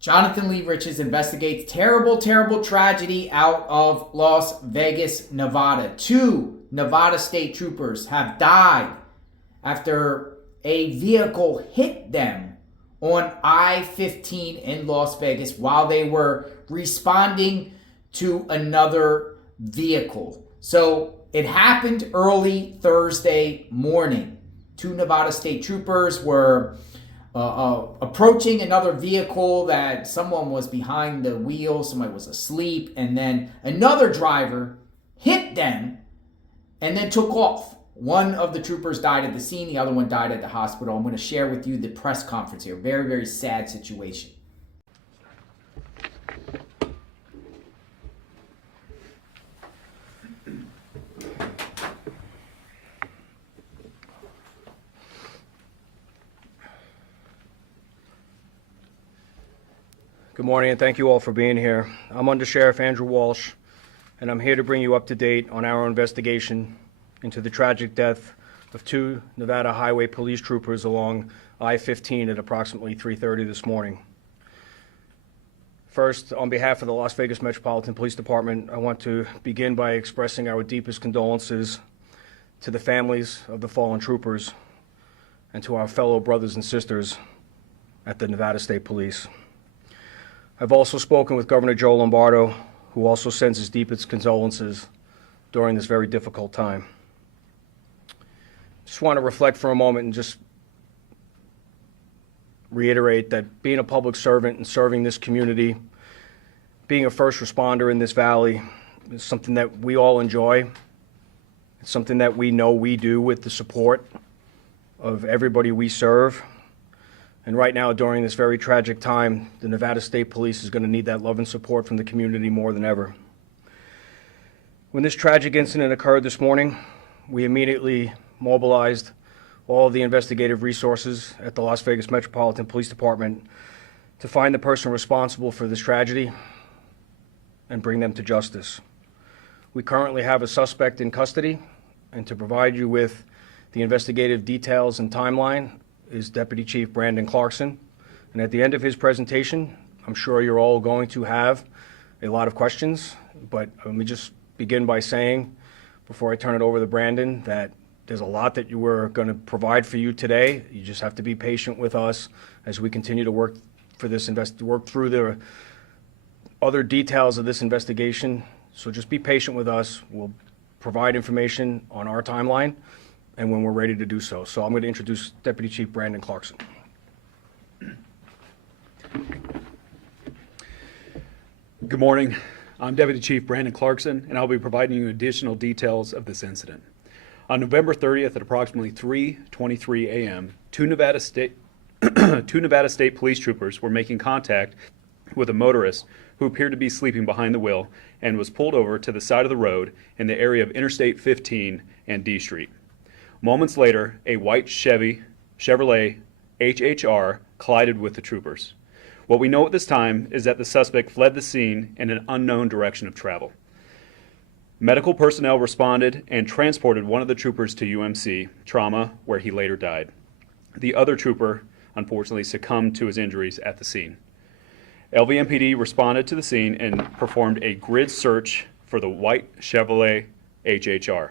Jonathan Lee Riches investigates terrible, terrible tragedy out of Las Vegas, Nevada. Two Nevada state troopers have died after a vehicle hit them on I-15 in Las Vegas while they were responding to another vehicle. So it happened early Thursday morning. Two Nevada state troopers were approaching another vehicle that someone was behind the wheel, somebody was asleep, and then another driver hit them and then took off. One of the troopers died at the scene, the other one died at the hospital. I'm going to share with you the press conference here. Very, very sad situation. Good morning, and thank you all for being here. I'm Under Sheriff Andrew Walsh, and I'm here to bring you up to date on our investigation into the tragic death of two Nevada Highway Police troopers along I-15 at approximately 3:30 this morning. First, on behalf of the Las Vegas Metropolitan Police Department, I want to begin by expressing our deepest condolences to the families of the fallen troopers and to our fellow brothers and sisters at the Nevada State Police. I've also spoken with Governor Joe Lombardo, who also sends his deepest condolences during this very difficult time. Just want to reflect for a moment and just reiterate that being a public servant and serving this community, being a first responder in this valley, is something that we all enjoy. It's something that we know we do with the support of everybody we serve. And right now, during this very tragic time, the Nevada State Police is going to need that love and support from the community more than ever. When this tragic incident occurred this morning, we immediately mobilized all of the investigative resources at the Las Vegas Metropolitan Police Department to find the person responsible for this tragedy and bring them to justice. We currently have a suspect in custody, and to provide you with the investigative details and timeline is Deputy Chief Brandon Clarkson. And at the end of his presentation, I'm sure you're all going to have a lot of questions, but let me just begin by saying, before I turn it over to Brandon, that there's a lot that we're going to provide for you today. You just have to be patient with us as we continue to work through the other details of this investigation. So just be patient with us. We'll provide information on our timeline and when we're ready to do so. So I'm going to introduce Deputy Chief Brandon Clarkson. Good morning. I'm Deputy Chief Brandon Clarkson, and I'll be providing you additional details of this incident. On November 30th at approximately 3:23 a.m., two Nevada State Police troopers were making contact with a motorist who appeared to be sleeping behind the wheel and was pulled over to the side of the road in the area of Interstate 15 and D Street. Moments later, a white Chevrolet HHR collided with the troopers. What we know at this time is that the suspect fled the scene in an unknown direction of travel. Medical personnel responded and transported one of the troopers to UMC Trauma, where he later died. The other trooper, unfortunately, succumbed to his injuries at the scene. LVMPD responded to the scene and performed a grid search for the white Chevrolet HHR.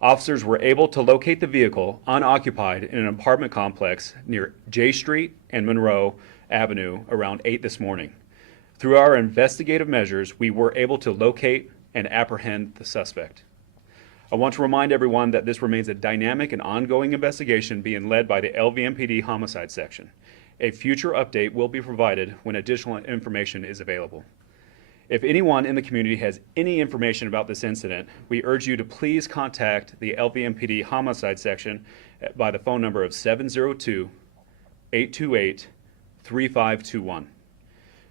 Officers were able to locate the vehicle unoccupied in an apartment complex near J Street and Monroe Avenue around 8 this morning. Through our investigative measures, we were able to locate and apprehend the suspect. I want to remind everyone that this remains a dynamic and ongoing investigation being led by the LVMPD Homicide Section. A future update will be provided when additional information is available. If anyone in the community has any information about this incident, we urge you to please contact the LVMPD Homicide Section by the phone number of 702-828-3521.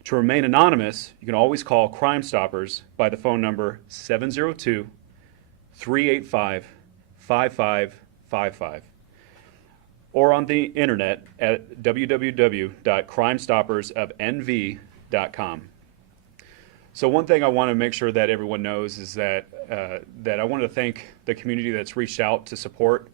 To remain anonymous, you can always call Crime Stoppers by the phone number 702-385-5555 or on the internet at www.crimestoppersofnv.com. So one thing I want to make sure that everyone knows is that I want to thank the community that's reached out to support.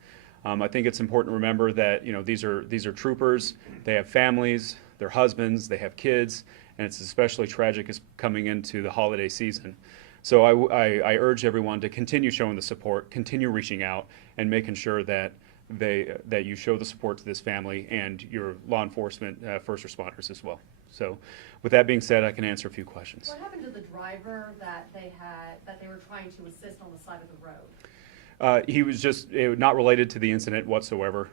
I think it's important to remember that these are troopers. They have families. their husbands, they have kids, and it's especially tragic as coming into the holiday season. So I urge everyone to continue showing the support, continue reaching out, and making sure that you show the support to this family and your law enforcement first responders as well. So with that being said, I can answer a few questions. What happened to the driver that they were trying to assist on the side of the road? He was just not related to the incident whatsoever.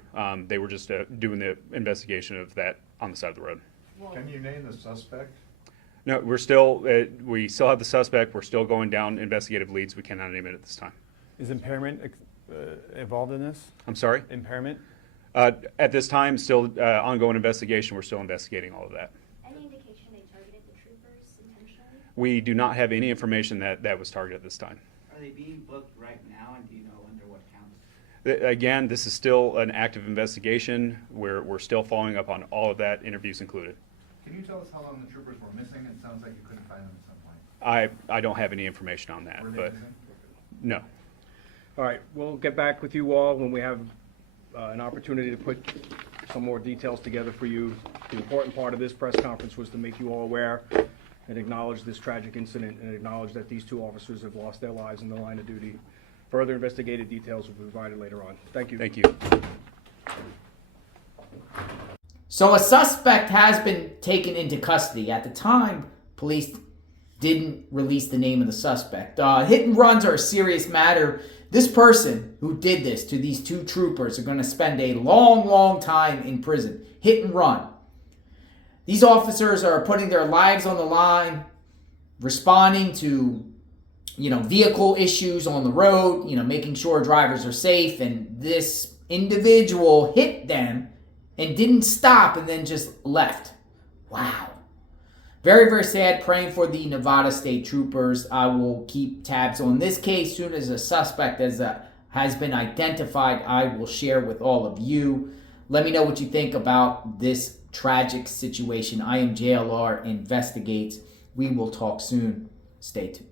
They were just doing the investigation of that on the side of the road. Well, Can you name the suspect? No, we still have the suspect. We're still going down investigative leads. We cannot name it at this time. Is impairment involved in this? I'm sorry? Impairment? At this time, still ongoing investigation. We're still investigating all of that. Any indication they targeted the troopers intentionally? We do not have any information that was targeted at this time. Are they being booked right now, and do you know under what counts? Again, this is still an active investigation. We're still following up on all of that, interviews included. Can you tell us how long the troopers were missing? It sounds like you couldn't find them at some point. I don't have any information on that, Were they but missing? no. All right, we'll get back with you all when we have an opportunity to put some more details together for you. The important part of this press conference was to make you all aware and acknowledge this tragic incident and acknowledge that these two officers have lost their lives in the line of duty. Further investigative details will be provided later on. Thank you. Thank you. So a suspect has been taken into custody. At the time, police didn't release the name of the suspect. Hit and runs are a serious matter. This person who did this to these two troopers are going to spend a long, long time in prison. Hit and run. These officers are putting their lives on the line, responding to, vehicle issues on the road, making sure drivers are safe. And this individual hit them and didn't stop and then just left. Wow. Very, very sad. Praying for the Nevada State Troopers. I will keep tabs on this case. Soon as a suspect has been identified, I will share with all of you. Let me know what you think about this tragic situation. I am JLR Investigates. We will talk soon. Stay tuned.